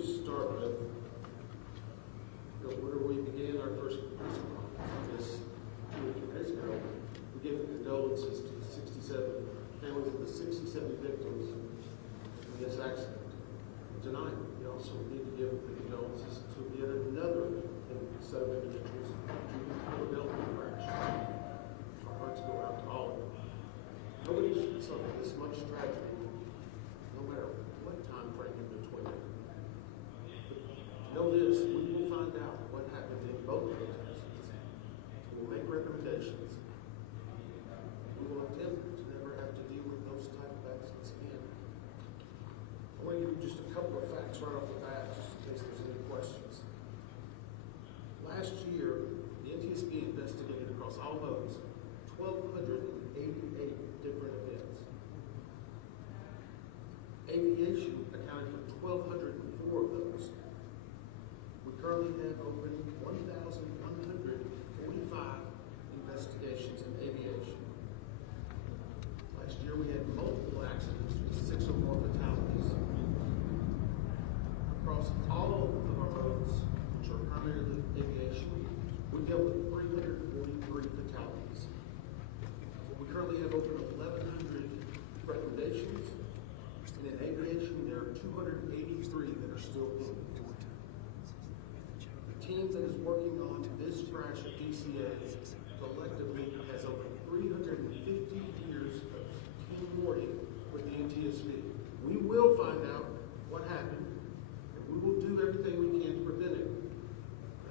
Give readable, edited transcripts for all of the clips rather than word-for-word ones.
just start with where we began our first this 2 days ago. We give condolences to the 67 families of the 67 victims in this accident. Tonight, we also need to give the condolences to yet another set of individuals who were killed in the crash. Our hearts go out to all of them. Nobody should suffer this much tragedy, no matter what time frame in between it. Know this, we will find out what happened in both of those accidents. We'll make recommendations. We will attempt to never have to deal with those type of accidents again. I want to give you just a couple of facts right off the bat, just in case there's any questions. Last year, the NTSB investigated across all modes 1,288 different events. Aviation accounted for 1,204 of those. We currently have open 1,145 investigations in aviation. Last year we had multiple accidents with 6 or more fatalities. Across all of our modes, which are primarily aviation, we dealt with 343 fatalities. We currently have over 1,100 recommendations, and in aviation there are 283 that are still in. The team that is working on this crash at DCA collectively has over 350 years of teamwork with the NTSB. We will find out what happened, and we will do everything we can to prevent it.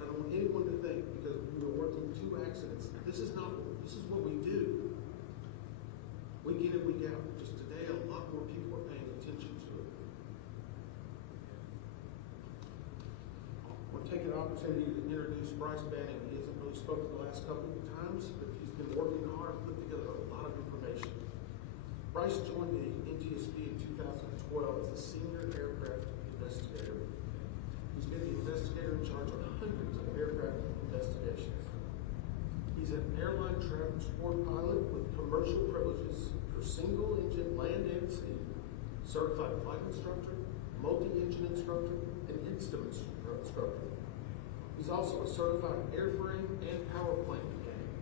I don't want anyone to think, because we were working 2 accidents, this is what we do. Week in and week out. Just today, a lot more people are paying attention to it. I want to take an opportunity to introduce Bryce Banning. He hasn't really spoken the last couple of times, but he's been working hard, put together a lot of information. Bryce joined the NTSB in 2012 as a senior aircraft investigator. He's been the investigator in charge of hundreds of aircraft investigations. He's an airline transport pilot with commercial privileges for single-engine land and sea, certified flight instructor, multi-engine instructor, and instrument instructor. He's also a certified airframe and power plant mechanic.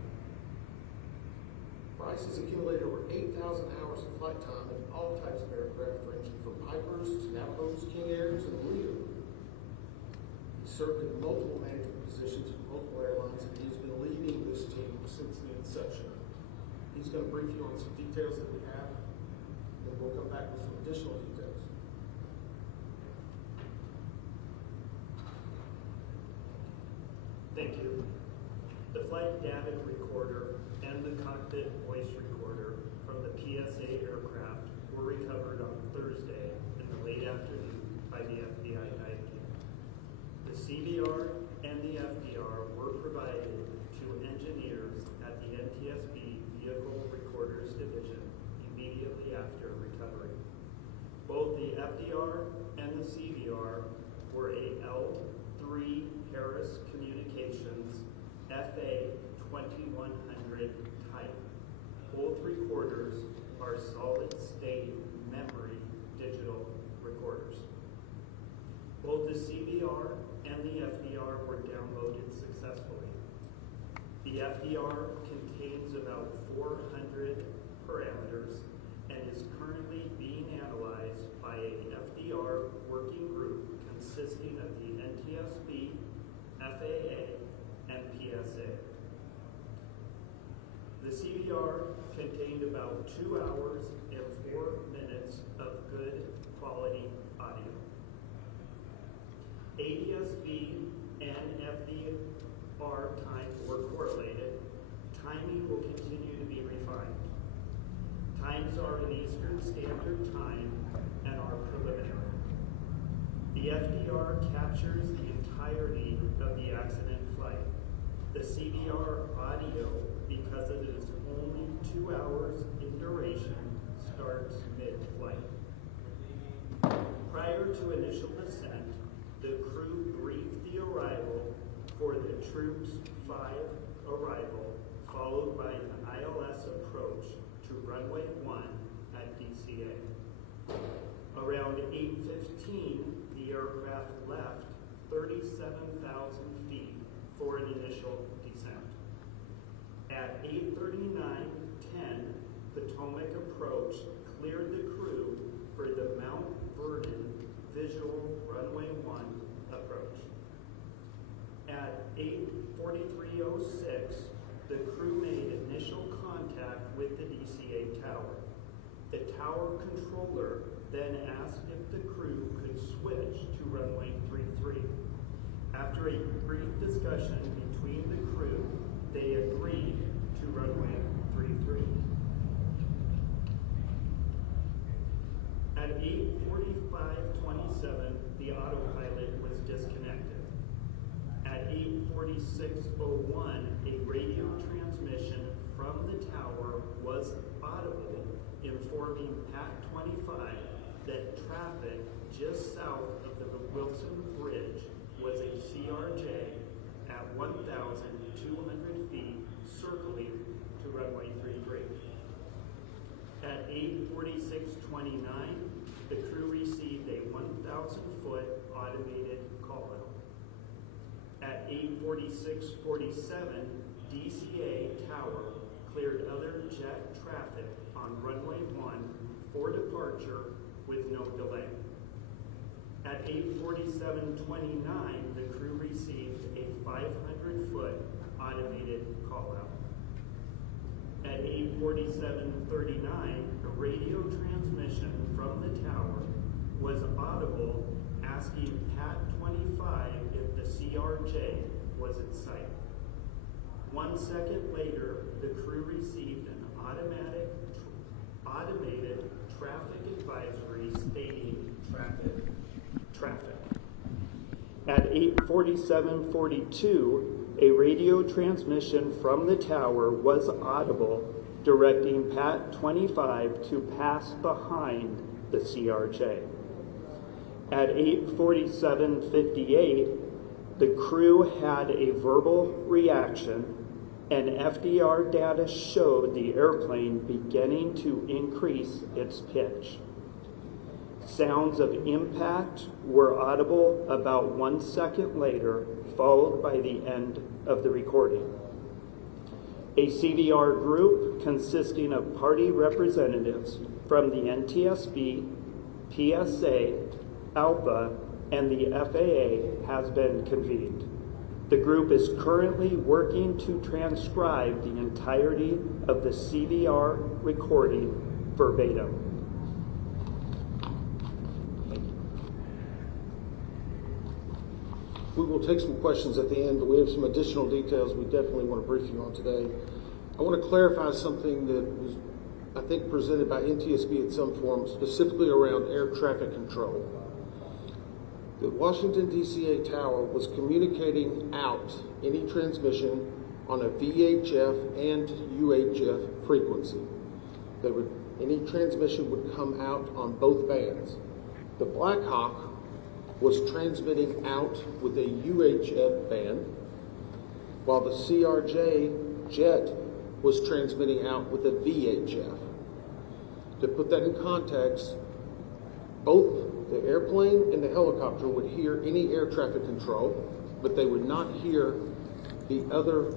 Bryce has accumulated over 8,000 hours of flight time in all types of aircraft, ranging from Pipers to Navajos, King Airs, and Leo. He's served in multiple management positions in multiple airlines, and he's been leading this team since the inception. He's going to brief you on some details that we have, and we'll come back with some additional details. Thank you. The flight data recorder and the cockpit voice recorder from the PSA aircraft were recovered on Thursday in the late afternoon by the FBI dive team. The CVR and the FDR were provided to engineers at the NTSB Vehicle Recorders Division immediately after recovery. Both the FDR and the CVR were a L3 Harris Communications FA 2100 type. Both recorders are solid-state memory digital recorders. Both the CVR and the FDR were downloaded successfully. The FDR contains about 400 parameters and is currently being analyzed by a FDR working group consisting of the NTSB, FAA, and PSA. The CVR contained about 2 hours and 4 minutes of good quality audio. ADSB and FDR time were correlated. Timing will continue to be refined. Times are in Eastern Standard Time and are preliminary. The FDR captures the entirety of the accident flight. The CVR audio, because it is only 2 hours in duration, starts mid-flight. Prior to initial descent, the crew briefed the arrival for the Troops 5 arrival, followed by an ILS approach to runway 1 at DCA. Around 8:15, the aircraft left 37,000 feet for an initial descent. At 8:39:10, Potomac approach cleared the crew for the Mount Vernon visual runway 1 approach. At 8:43:06, the crew made initial contact with the DCA tower. The tower controller then asked if the crew could switch to runway 33. After a brief discussion between the crew, they agreed to runway 33. At 8:45:27, the autopilot was disconnected. At 8:46:01, a radio transmission from the tower was audible, informing Pat 25 that traffic just south of the Wilson Bridge was a CRJ at 1,200 feet circling to runway 33. At 8:46:29, the crew received a 1,000-foot automated call-out. At 8:46:47, DCA tower cleared other jet traffic on runway 1 for departure with no delay. At 8:47:29, the crew received a 500-foot automated call-out. At 8:47:39, a radio transmission from the tower was audible, asking Pat 25 if the CRJ was in sight. 1 second later, the crew received an automated traffic advisory stating traffic. At 8:47:42, a radio transmission from the tower was audible, directing Pat 25 to pass behind the CRJ. At 8:47:58, the crew had a verbal reaction, and FDR data showed the airplane beginning to increase its pitch. Sounds of impact were audible about 1 second later, followed by the end of the recording. A CVR group consisting of party representatives from the NTSB, PSA, ALPA, and the FAA has been convened. The group is currently working to transcribe the entirety of the CVR recording verbatim. We will take some questions at the end, but we have some additional details we definitely want to brief you on today. I want to clarify something that was, I think, presented by NTSB in some form, specifically around air traffic control. The Washington DCA tower was communicating out any transmission on a VHF and UHF frequency. Any transmission would come out on both bands. The Black Hawk was transmitting out with a UHF band, while the CRJ jet was transmitting out with a VHF. To put that in context, both the airplane and the helicopter would hear any air traffic control, but they would not hear the other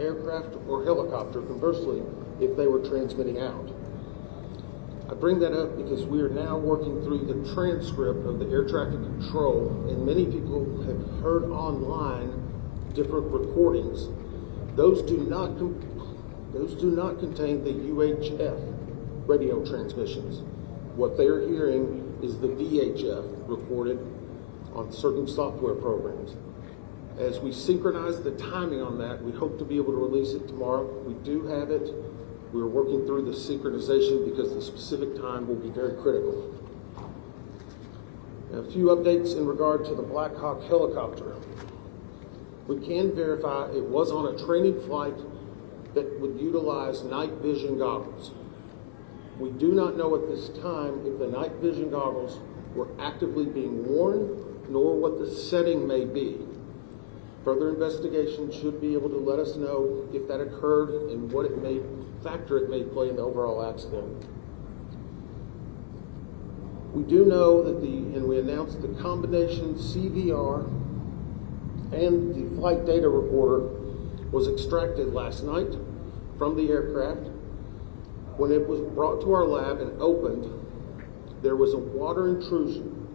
aircraft or helicopter, conversely, if they were transmitting out. I bring that up because we are now working through the transcript of the air traffic control, and many people have heard online different recordings. Those do not contain the UHF radio transmissions. What they're hearing is the VHF recorded on certain software programs. As we synchronize the timing on that, we hope to be able to release it tomorrow. We do have it. We're working through the synchronization because the specific time will be very critical. Now, a few updates in regard to the Black Hawk helicopter. We can verify it was on a training flight that would utilize night vision goggles. We do not know at this time if the night vision goggles were actively being worn, nor what the setting may be. Further investigation should be able to let us know if that occurred and what factor it may play in the overall accident. We do know that and we announced the combination CVR and the flight data recorder was extracted last night from the aircraft. When it was brought to our lab and opened, there was a water intrusion.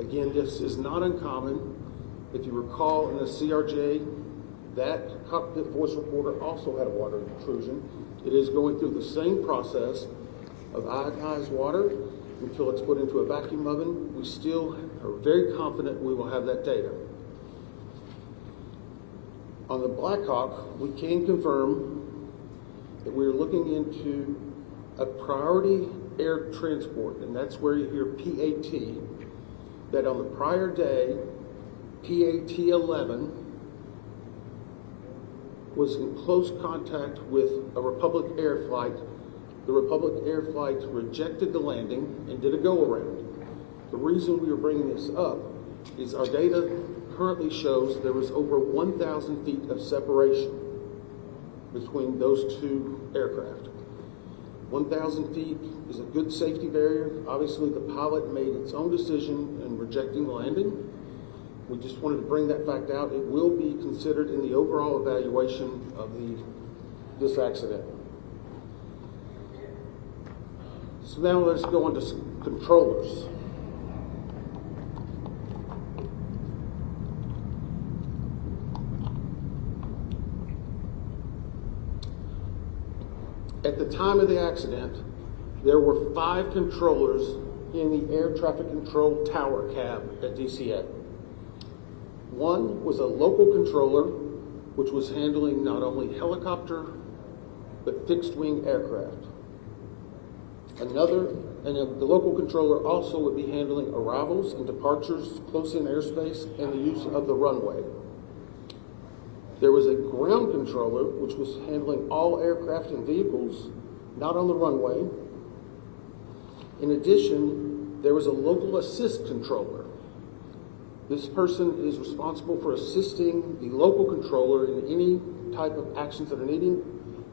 Again, this is not uncommon. If you recall in the CRJ, that cockpit voice recorder also had a water intrusion. It is going through the same process of ionized water until it's put into a vacuum oven. We still are very confident we will have that data. On the Black Hawk, we can confirm that we are looking into a priority air transport, and that's where you hear PAT, that on the prior day, PAT-11 was in close contact with a Republic Air flight. The Republic Air flight rejected the landing and did a go-around. The reason we are bringing this up is our data currently shows there was over 1,000 feet of separation between those two aircraft. 1,000 feet is a good safety barrier. Obviously, the pilot made its own decision in rejecting the landing. We just wanted to bring that fact out. It will be considered in the overall evaluation of this accident. So now let's go on to some controllers. At the time of the accident, there were 5 controllers in the air traffic control tower cab at DCA. One was a local controller, which was handling not only helicopter, but fixed-wing aircraft. The local controller also would be handling arrivals and departures close in airspace and the use of the runway. There was a ground controller, which was handling all aircraft and vehicles not on the runway. In addition, there was a local assist controller. This person is responsible for assisting the local controller in any type of actions that are needed,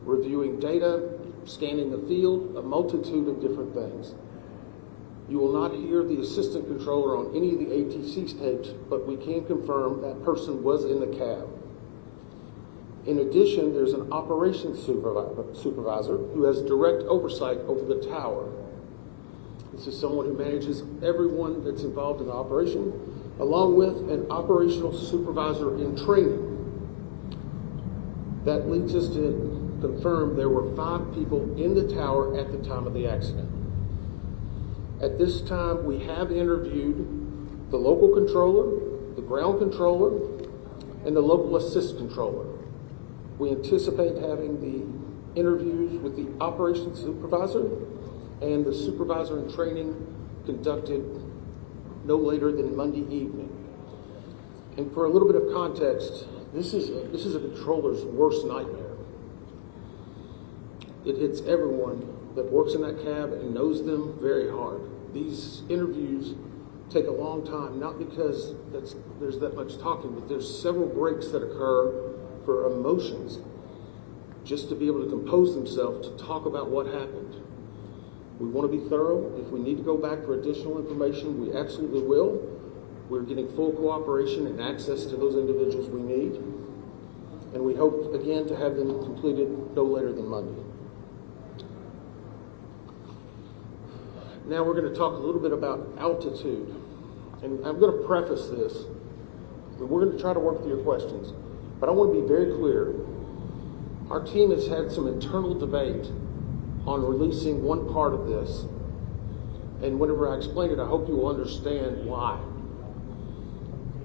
reviewing data, scanning the field, a multitude of different things. You will not hear the assistant controller on any of the ATC tapes, but we can confirm that person was in the cab. In addition, there's an operations supervisor who has direct oversight over the tower. This is someone who manages everyone that's involved in the operation, along with an operational supervisor in training. That leads us to confirm there were 5 people in the tower at the time of the accident. At this time, we have interviewed the local controller, the ground controller, and the local assist controller. We anticipate having the interviews with the operations supervisor and the supervisor in training conducted no later than Monday evening. And for a little bit of context, this is a controller's worst nightmare. It hits everyone that works in that cab and knows them very hard. These interviews take a long time, not because there's that much talking, but there's several breaks that occur for emotions, just to be able to compose themselves to talk about what happened. We want to be thorough. If we need to go back for additional information, we absolutely will. We're getting full cooperation and access to those individuals we need. And we hope, again, to have them completed no later than Monday. Now we're going to talk a little bit about altitude. And I'm going to preface this. We're going to try to work through your questions. But I want to be very clear. Our team has had some internal debate on releasing one part of this. And whenever I explain it, I hope you will understand why.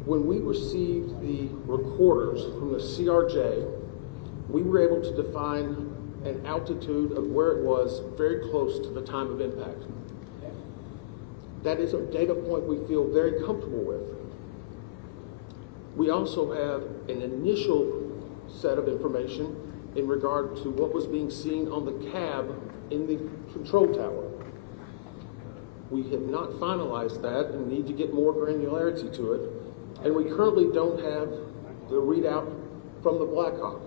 When we received the recorders from the CRJ, we were able to define an altitude of where it was very close to the time of impact. That is a data point we feel very comfortable with. We also have an initial set of information in regard to what was being seen on the cab in the control tower. We have not finalized that and need to get more granularity to it. And we currently don't have the readout from the Black Hawk.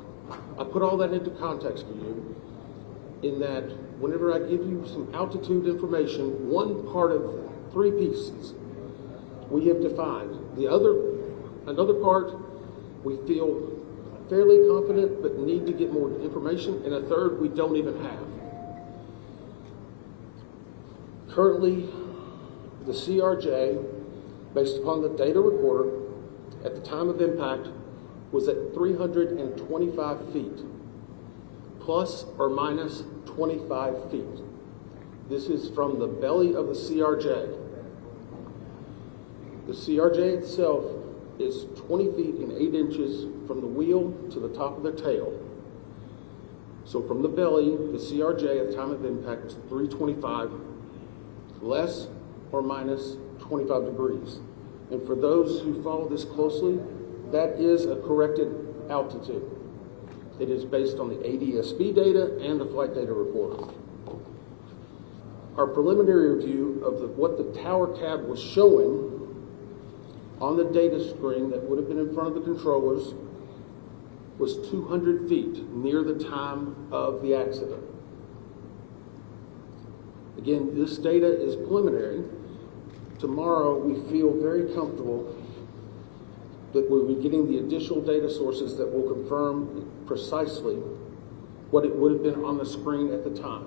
I put all that into context for you in that whenever I give you some altitude information, one part of three pieces we have defined. Another part we feel fairly confident but need to get more information, and a third we don't even have. Currently, the CRJ, based upon the data recorder, at the time of impact, was at 325 feet, plus or minus 25 feet. This is from the belly of the CRJ. The CRJ itself is 20 feet and 8 inches from the wheel to the top of the tail. So from the belly, the CRJ at the time of impact was 325, less or minus 25 degrees. And for those who follow this closely, that is a corrected altitude. It is based on the NTSB data and the flight data recorder. Our preliminary review of what the tower cab was showing on the data screen that would have been in front of the controllers was 200 feet near the time of the accident. Again, this data is preliminary. Tomorrow, we feel very comfortable that we'll be getting the additional data sources that will confirm precisely what it would have been on the screen at the time.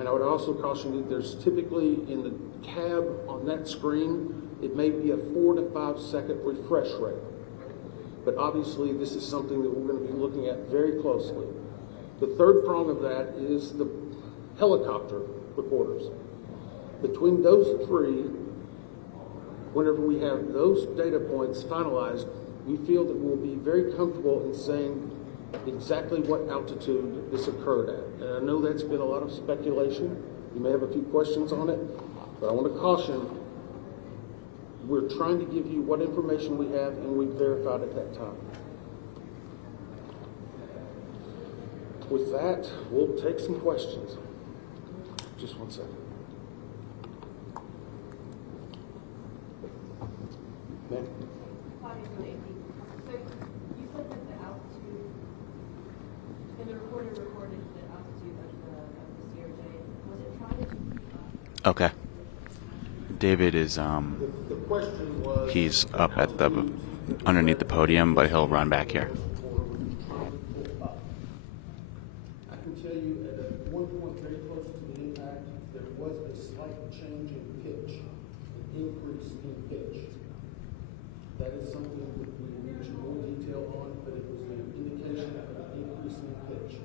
And I would also caution you, there's typically in the cab on that screen, it may be a 4 to 5 second refresh rate. But obviously, this is something that we're going to be looking at very closely. The third prong of that is the helicopter recorders. Between those three, whenever we have those data points finalized, we feel that we'll be very comfortable in saying exactly what altitude this occurred at. And I know that's been a lot of speculation. You may have a few questions on it, but I want to caution, we're trying to give you what information we have and we verified at that time. With that, we'll take some questions. Just one second. Ma'am? So you said that the altitude, and the recorder recorded the altitude of the CRJ. Was it trying to? Okay. David is The question was, he's up at the underneath the podium, but he'll run back here. I can tell you at one point very close to the impact, there was a slight change in pitch, an increase in pitch. That is something that we need to more detail on, but it was an indication of an increase in pitch.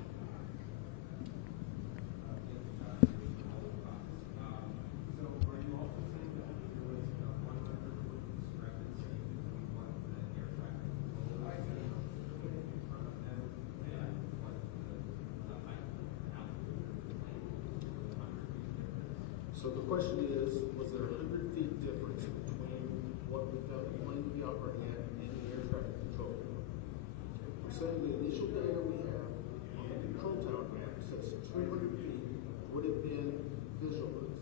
So the question is, was there a 100 feet difference between what we felt the plane to be operating at and the air traffic control? We're saying the initial data we have on the control tower map says 200 feet would have been visualized.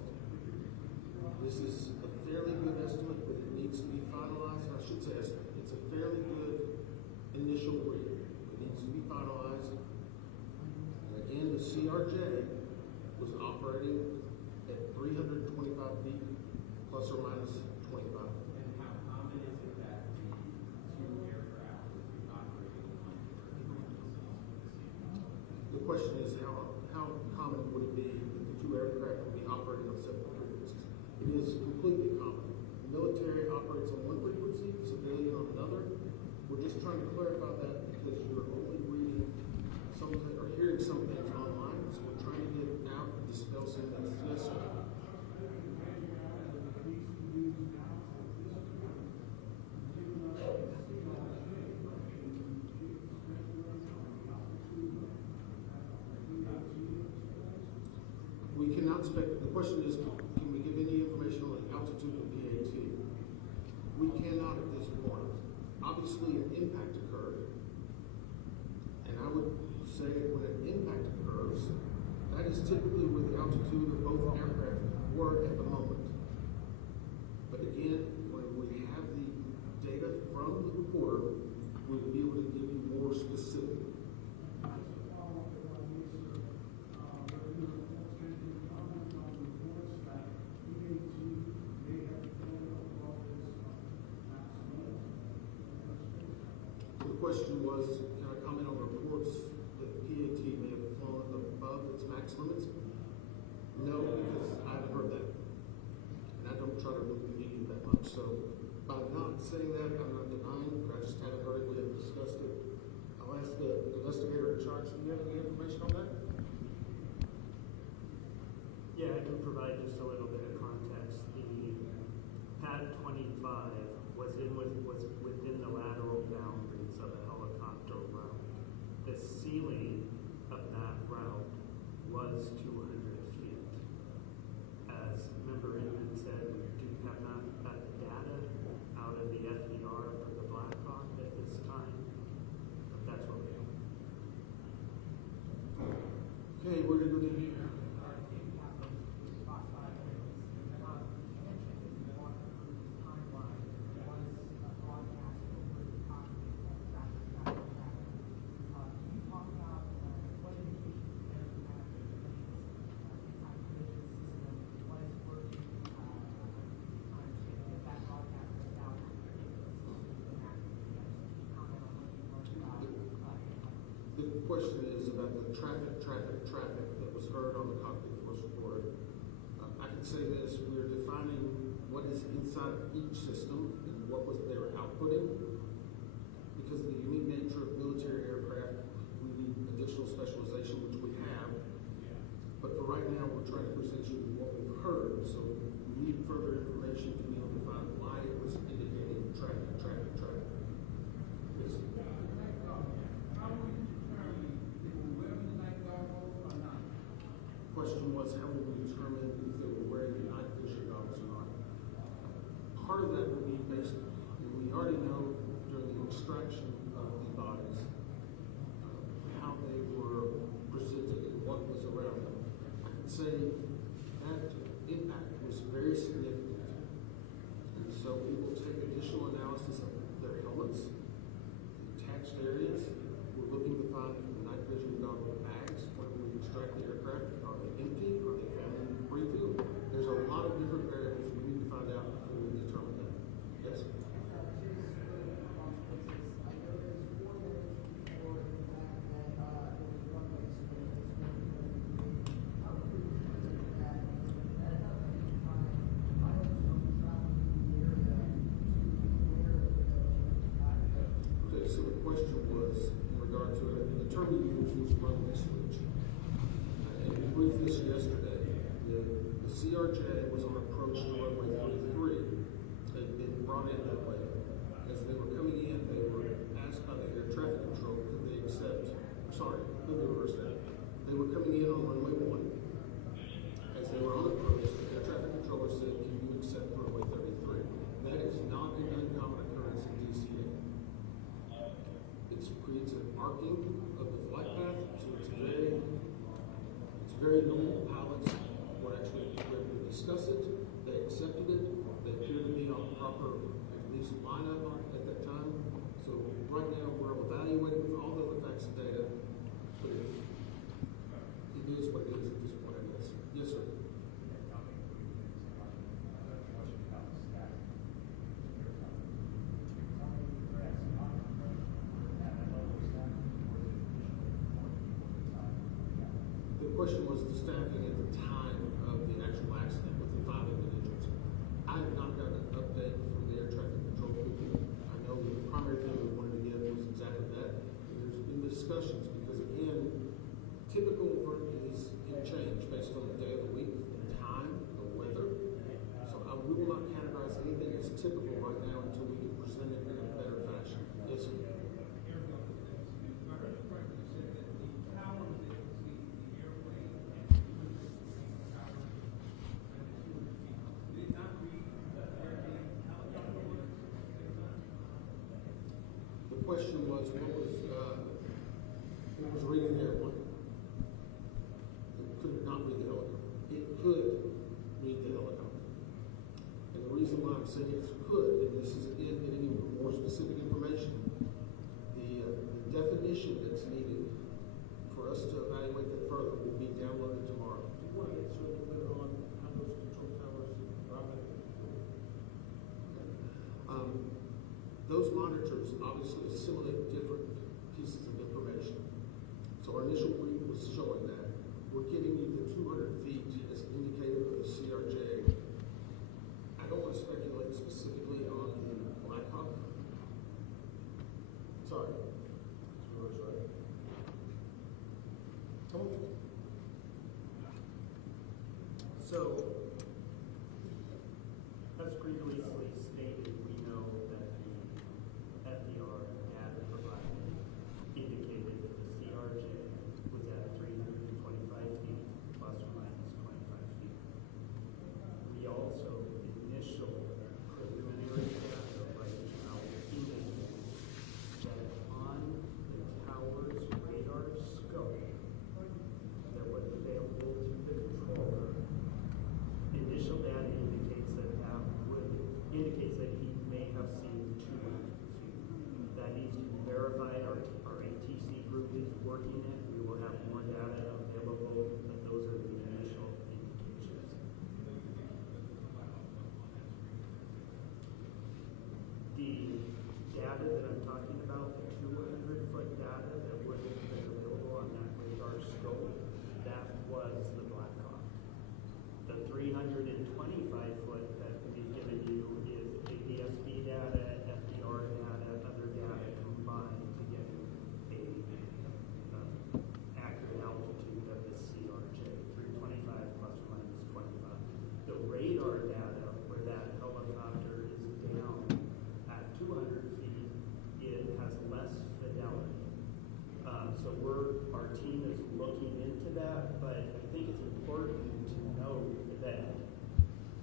This is a fairly good estimate, but it needs to be finalized. I should say estimate. It's a fairly good initial read. It needs to be finalized. And again, the CRJ was operating at 325 feet, plus or minus 25. And how common is it that the two aircraft would be operating on The question is, how common would it be that the two aircraft would be operating on separate frequencies? It is completely common. The military operates on one frequency, civilian on another. We're just trying to clarify that because you're only reading something or hearing some things online, so we're trying to get out and dispel some of these yes. We cannot spec. The question is, can we give any information on the altitude of PAT? We cannot at this point. Obviously, an impact occurred, and I would say when an impact occurs, that is typically where the altitude of both aircraft were at the moment. But again, when we have the data from the recorder, we will be able to give you more specific. question is about the traffic that was heard on the cockpit force report. I can say this, we're defining what is inside of each system and what was they were outputting. Because of the unique nature of military aircraft, we need additional specialization, which we have. But for right now, we're trying to present you what we've heard, so we need further information to be able to find why it was indicating traffic. Yes. Question was, how will we determine if they were wearing the night vision goggles or not? Part of that will be based, and we already know during the extraction of the bodies, how they were presented and what was around them. I can say that impact was very significant. And so we will take additional analysis of their helmets, the attached areas. We're looking to find the night vision goggle bags when we extract the aircraft. Are they empty? Are they found in refill? There's a lot of different variables we need to find out before we determine that. Yes. Okay, so the question was in regard to the term we use is runway switch. And we briefed this yesterday. The CRJ was on approach to runway 33. They'd been brought in that way. As they were coming in, they were asked by the air traffic control, could they accept, sorry, let me reverse that. They were coming in on runway 1. As they were on approach, the air traffic controller said, can you accept runway 33? That is not an uncommon occurrence in DCA. It creates an arcing of the flight path, so it's very normal. Pilots were actually able to discuss it. They accepted it. They appear to be on proper, at least lineup at that time. So right now we're evaluating with all the other facts and data, but it is what it is at this point, I guess. Yes, sir. The question was the staffing at the time of the actual accident with the 5 individuals. I have not gotten an update from the air traffic control people. I know that the primary thing we wanted to get was exactly that. And there's been discussions because, again, typical work is can change based on the day of the week, the time, the weather. So we will not categorize anything as typical right now until we can present it in a better fashion. Yes, sir. The question was, what was reading the airplane? It could not read the helicopter. It could read the helicopter. And the reason why I'm saying it could, and this is again getting into more specific information, the definition that's needed for us to evaluate that further will be downloaded tomorrow. Do you want to get sort of later on how those control towers those monitors obviously assimilate different pieces of information. So our initial brief was showing that. We're giving you the 200 feet as indicative of the CRJ. I don't want to speculate specifically on the Black Hawk. Sorry. Sorry. Come on. So, as previously stated, we know that the FDR data provided indicated that the CRJ was at 325 feet, plus or minus 25 feet. We also, initial preliminary data right now indicates that on the tower's radar scope that was available to the controller,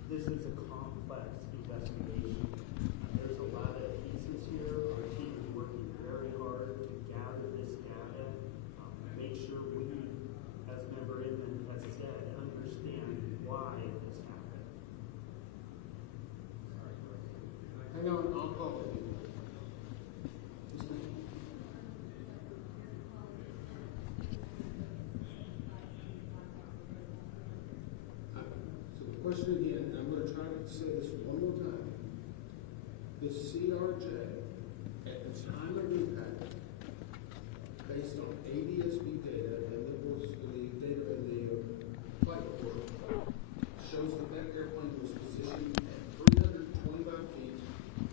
this is a complex investigation. There's a lot of pieces here. Our team is working very hard to gather this data, make sure we, as Member Inman has said, understand why this happened. Hang on, I'll call it. So the question again, and I'm going to try to say this one more time. The CRJ, at the time of impact, based on ADSB data, and it was the data in the flight report, shows that that airplane was positioned at 325 feet,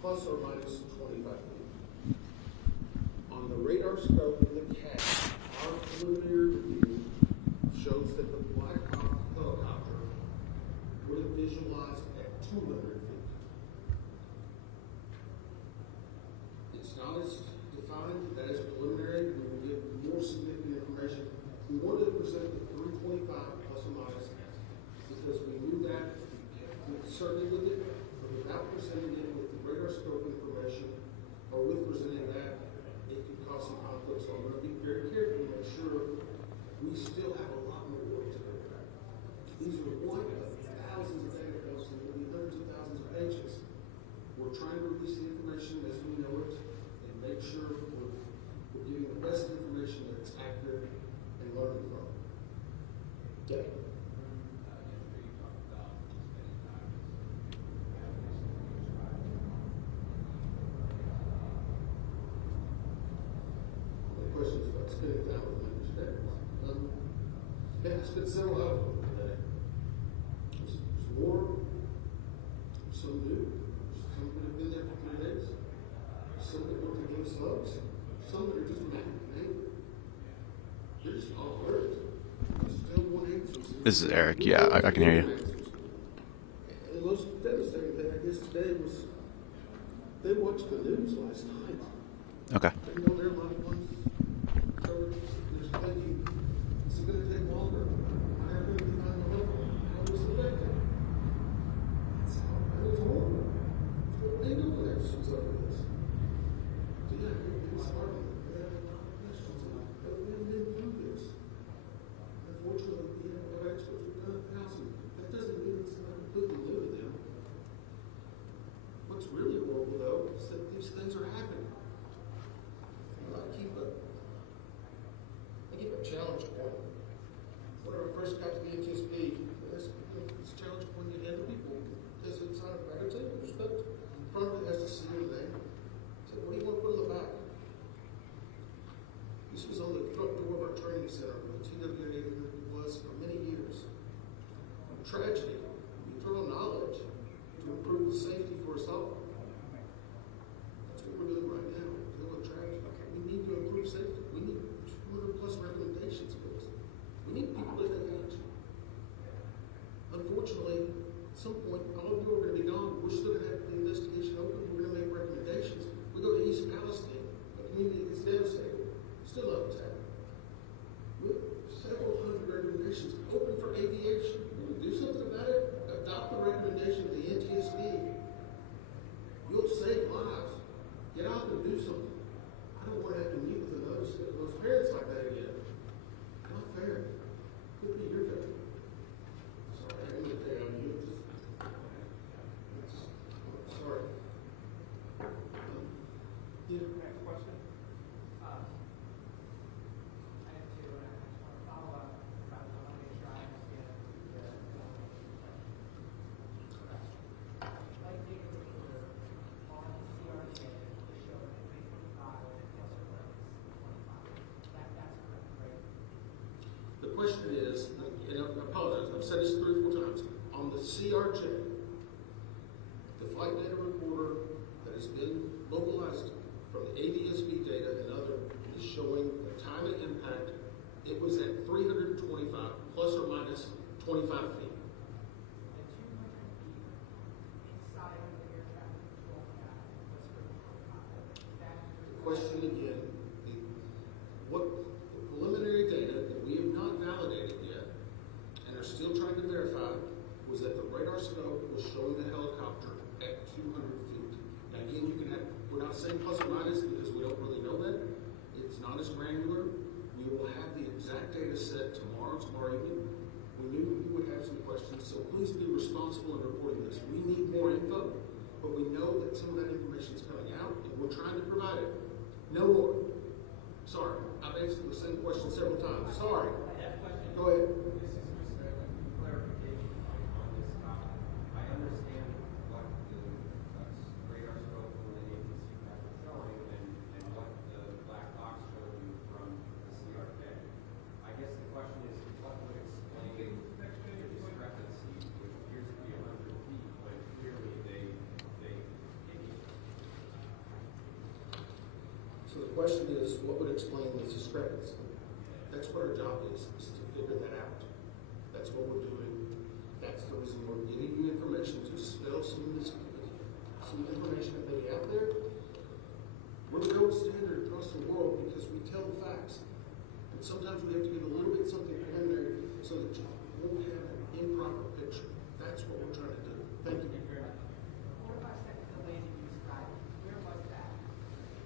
plus or minus 25 feet. On the radar scope in the CAD, our preliminary review shows that the Black Hawk helicopter would have visualized at 200 feet. It's not as defined, that is preliminary. We will get more significant information. We wanted to present the 325 plus or minus because we knew that certainly with it, but without presenting it with the radar scope information or with presenting that, it could cause some conflicts. So I'm going to be very careful to make sure we still have a lot more work to do. These are one of thousands of data points and maybe hundreds of thousands of pages. We're trying to release the information as we know it and make sure we're giving the best information that's accurate and learning from it. Okay. Questions about spending time with members today. Yeah, I spent several hours with them today. There's more, some new, some that have been there for 3 days, some that went to give us hugs, some that are just mad and angry. They're just all hurt. Still want answers. This is Eric. Yeah, I can hear you. And the most devastating thing, I guess, today was they watched the news last night. Okay. They know their loved ones. So there's thinking, is it going to take longer? Am I ever going to find the loved one? How was it affected? That was horrible. They know what actions over this. So yeah, it's hard. They have a lot of questions. But we haven't been through this. Unfortunately, you know, our experts have done 1,000. That doesn't mean it's not completely new to them. What's really horrible, though, is that these things are happening. I keep a challenge point. Whenever I first got to the NTSB, it's a challenge point you hand to people. Because it's on a better table, respect. In front of it has to see your name. I said, what do you want to put on the back? This was on the front door of our training center, where the TWA was for many years. Tragedy, eternal knowledge to improve the safety for us all. That's what we're doing right now. Dealing with tragedy. We need to improve safety. We need 200 plus recommendations for this. We need people to take action. Unfortunately, at some point, all of you are going to be gone. We're still going to have the investigation open. We're going to make recommendations. We go to East Palestine, a community that's devastated. Still upset. With several hundred recommendations open for aviation. We'll do something about it. Adopt the recommendation of the NTSB. You'll save lives. Get out and do something. I don't want to have to meet with those parents like that again. Not fair. Could be your fair. Sorry, I didn't get on you. Sorry. Yeah. Next question. I have two, and I just want to follow up. I want to make sure I understand the like data recorder on the CRJ is showing 325 plus or minus 25. That's correct, right? The question is, and I apologize, I've said this 3 or 4 times, on the CRJ, the flight data recorder that has been localized from the ADSB data and other is showing the time of impact. It was at 325 plus or minus 25 feet. The 200 feet inside of the air traffic control pad was for the helicopter. Is that The question again, the preliminary data that we have not validated yet and are still trying to verify was that the radar scope was set tomorrow evening. We knew you would have some questions, so please be responsible in reporting this. We need more info, but we know that some of that information is coming out, and we're trying to provide it. No more. Sorry, I've answered the same question several times. Sorry. Go ahead. This is just a clarification on this topic. I understand what the radar scope from the ATC craft is showing and what the black box showed you from the CRJ. I guess the question is, what would explain the discrepancy, which appears to be 100 feet, but clearly they So the question is, what would explain this discrepancy? That's what our job is to figure that out. That's what we're doing. That's the reason we're giving you information to dispel some of this, some information that may be out there. We're the gold standard across the world because we tell the facts. And sometimes we have to give a